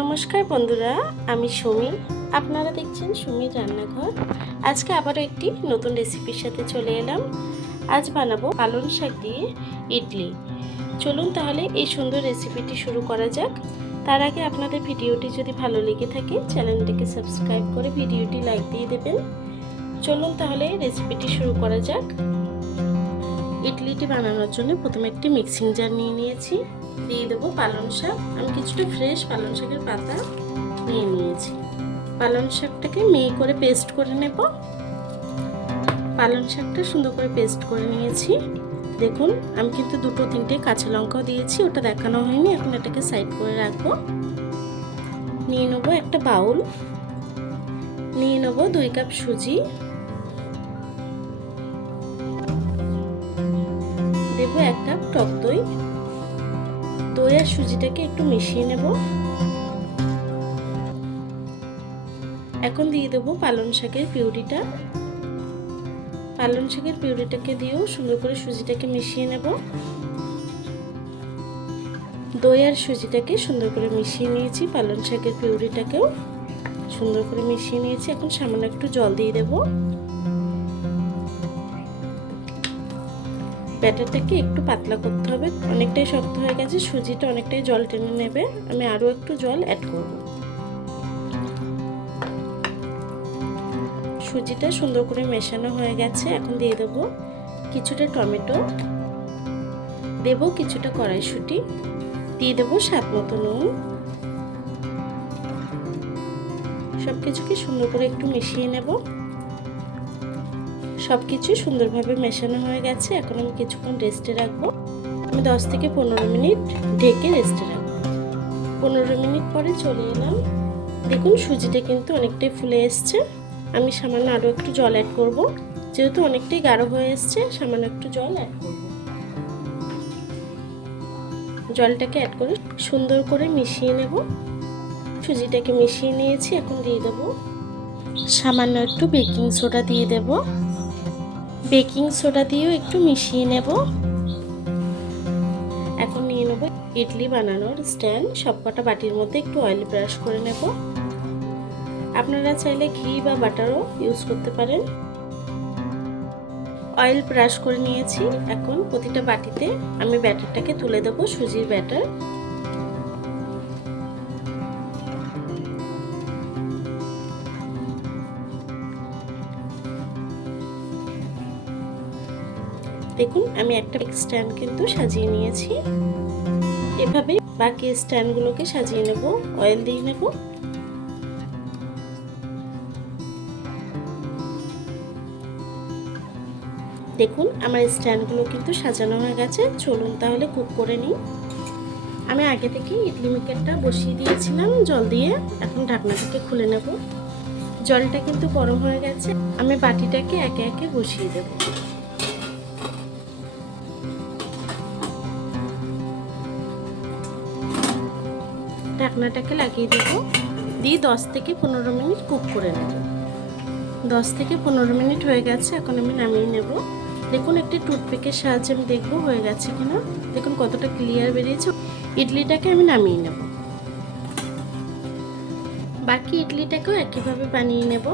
নমস্কার বন্ধুরা, আমি সুমি। আপনারা দেখছেন সুমির রান্নাঘর। আজকে আবারও একটি নতুন রেসিপির সাথে চলে এলাম। আজ বানাবো পালং শাক দিয়ে ইডলি। চলুন তাহলে এই সুন্দর রেসিপিটি শুরু করা যাক। তার আগে আপনাদের ভিডিওটি যদি ভালো লেগে থাকে চ্যানেলটিকে সাবস্ক্রাইব করে ভিডিওটি লাইক দিয়ে দেবেন। চলুন তাহলে রেসিপিটি শুরু করা যাক। ইডলিটি বানানোর জন্য প্রথমে একটি মিক্সিং জার নিয়ে নিয়েছি। দিয়ে দেবো পালং শাক। আমি কিছুটা ফ্রেশ পালং শাকের পাতা নিয়ে নিয়েছি। পালং শাকটাকে মিহি করে পেস্ট করে নেব। পালং শাকটা সুন্দর করে পেস্ট করে নিয়েছি। দেখুন, আমি কিন্তু দুটো তিনটে কাঁচা লঙ্কাও দিয়েছি, ওটা দেখানো হয়নি। এখন এটাকে সাইড করে রাখবো। নিয়ে নেবো একটা বাউল। নিয়ে নেবো 2 কাপ সুজি। দেবো 1 কাপ টক দই। দই আর সুজিটাকে একটু মিশিয়ে নেব। এখন দিয়ে দেবো পালং শাকের পিউরিটা। পালং শাকের পিউরিটাকে দিয়েও সুন্দর করে সুজিটাকে মিশিয়ে নেব। দই আর সুজিটাকে সুন্দর করে মিশিয়ে নিয়েছি। পালং শাকের পিউরিটাকেও সুন্দর করে মিশিয়ে নিয়েছি। এখন সামান্য একটু জল দিয়ে দেব। ব্যাটারটাকে একটু পাতলা করতে হবে, অনেকটাই শক্ত হয়ে গেছে। সুজিটা অনেকটাই জল টেনে নেবে। আমি আরও একটু জল অ্যাড করব। সুজিটা সুন্দর করে মেশানো হয়ে গেছে। এখন দিয়ে দেবো কিছুটা টমেটো, দেব কিছুটা কড়াইশুঁটি, দিয়ে দেবো স্বাদ মতো নুন। সব কিছুকে সুন্দর করে একটু মিশিয়ে নেব। সব কিছু সুন্দরভাবে মেশানো হয়ে গেছে। এখন আমি কিছুক্ষণ রেস্টে রাখবো। আমি 10 থেকে 15 মিনিট ঢেকে রেস্টে রাখবো। 15 মিনিট পরে চলে এলাম। দেখুন, সুজিটা কিন্তু অনেকটাই ফুলে এসছে। আমি সামান্য আরও একটু জল অ্যাড করব। যেহেতু অনেকটাই গাঢ় হয়ে এসছে, সামান্য একটু জল অ্যাড করব। জলটাকে অ্যাড করে সুন্দর করে মিশিয়ে নেব। সুজিটাকে মিশিয়ে নিয়েছি। এখন দিয়ে দেব সামান্য একটু বেকিং সোডা দিয়ে দেব। বেকিং সোডা দিয়েও একটু মিশিয়ে নেব। এখন নিয়ে নেব ইডলি বানানোর স্ট্যান্ড। সবকটা বাটির মধ্যে একটু অয়েল ব্রাশ করে নেব। আপনারা চাইলে ঘি বা বাটারও ইউজ করতে পারেন। অয়েল ব্রাশ করে নিয়েছি। এখন প্রতিটা বাটিতে আমি ব্যাটারটাকে তুলে দেব, সুজির ব্যাটার। দেখুন, আমি একটা স্ট্যান্ড কিন্তু সাজিয়ে নিয়েছি। এভাবে বাকি স্ট্যান্ডগুলোকে সাজিয়ে নেব, অয়েল দিয়ে নেব। দেখুন, আমার স্ট্যান্ডগুলো কিন্তু সাজানো হয়ে গেছে। চলুন তাহলে কুক করে নিই। আমি আগে থেকে ইডলি মেকারটা বসিয়ে দিয়েছিলাম জল দিয়ে। এখন ঢাকনাটাকে খুলে নেব। জলটা কিন্তু গরম হয়ে গেছে। আমি বাটিটাকে একে একে বসিয়ে দেব। ঢাকনাটাকে লাগিয়ে দেব। দিয়ে 10 থেকে 15 মিনিট কুক করে নেব। 10 থেকে 15 মিনিট হয়ে গেছে। এখন আমি নামিয়ে নেব। দেখুন, একটি টুথপিকের সাহায্যে আমি দেখবো হয়ে গেছে কিনা। দেখুন কতটা ক্লিয়ার বেরিয়েছে। ইডলিটাকে আমি নামিয়ে নেব। বাকি ইডলিটাকেও একইভাবে বানিয়ে নেব।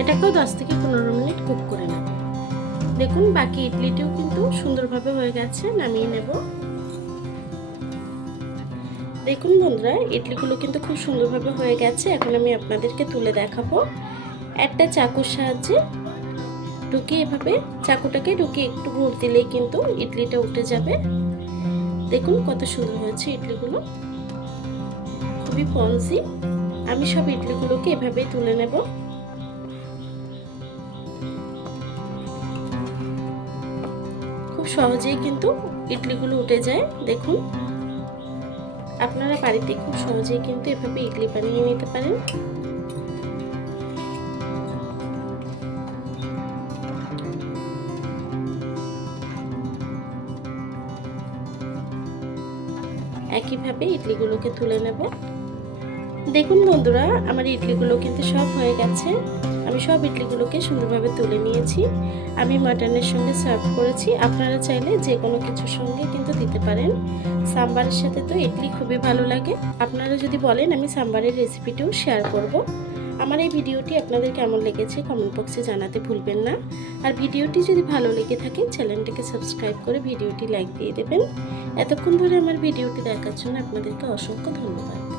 এটাকেও 10 থেকে 15 মিনিট কুক করে নেব। দেখুন, বাকি ইডলিটিও কিন্তু সুন্দরভাবে হয়ে গেছে। নামিয়ে নেব। দেখুন বন্ধুরা, ইডলিগুলো কিন্তু খুব সুন্দরভাবে হয়ে গেছে। এখন আমি আপনাদেরকে তুলে দেখাবো। একটা চাকুর সাহায্যে ঢুকিয়ে, এভাবে চাকুটাকে ঢুকিয়ে একটু ঘুর দিলেই কিন্তু ইডলিটা উঠে যাবে। দেখুন কত সুন্দর হয়েছে ইডলিগুলো, খুবই স্পঞ্জি। আমি সব ইডলিগুলোকে এভাবেই তুলে নেব। খুব সহজেই কিন্তু ইডলিগুলো উঠে যায়। দেখুন, আপনারা বাড়িতে খুব সহজেই কিন্তু এভাবে ইডলি বানিয়ে নিতে পারেন। একইভাবে ইডলিগুলোকে তুলে নেব। দেখুন বন্ধুরা, আমার ইডলিগুলো কিন্তু সব হয়ে গেছে। আমি সব ইডলিগুলোকে সুন্দরভাবে তুলে নিয়েছি। আমি মাটনের সঙ্গে সার্ভ করেছি। আপনারা চাইলে যে কোনো কিছুর সঙ্গে কিন্তু দিতে পারেন। সাম্বারের সাথে তো ইডলি খুবই ভালো লাগে। আপনারা যদি বলেন আমি সাম্বারের রেসিপিটিও শেয়ার করব। আমার এই ভিডিওটি আপনাদের কেমন লেগেছে কমেন্ট বক্সে জানাতে ভুলবেন না। আর ভিডিওটি যদি ভালো লেগে থাকে চ্যানেলটিকে সাবস্ক্রাইব করে ভিডিওটি লাইক দিয়ে দেবেন। এতক্ষণ ধরে আমার ভিডিওটি দেখার জন্য আপনাদেরকে অসংখ্য ধন্যবাদ।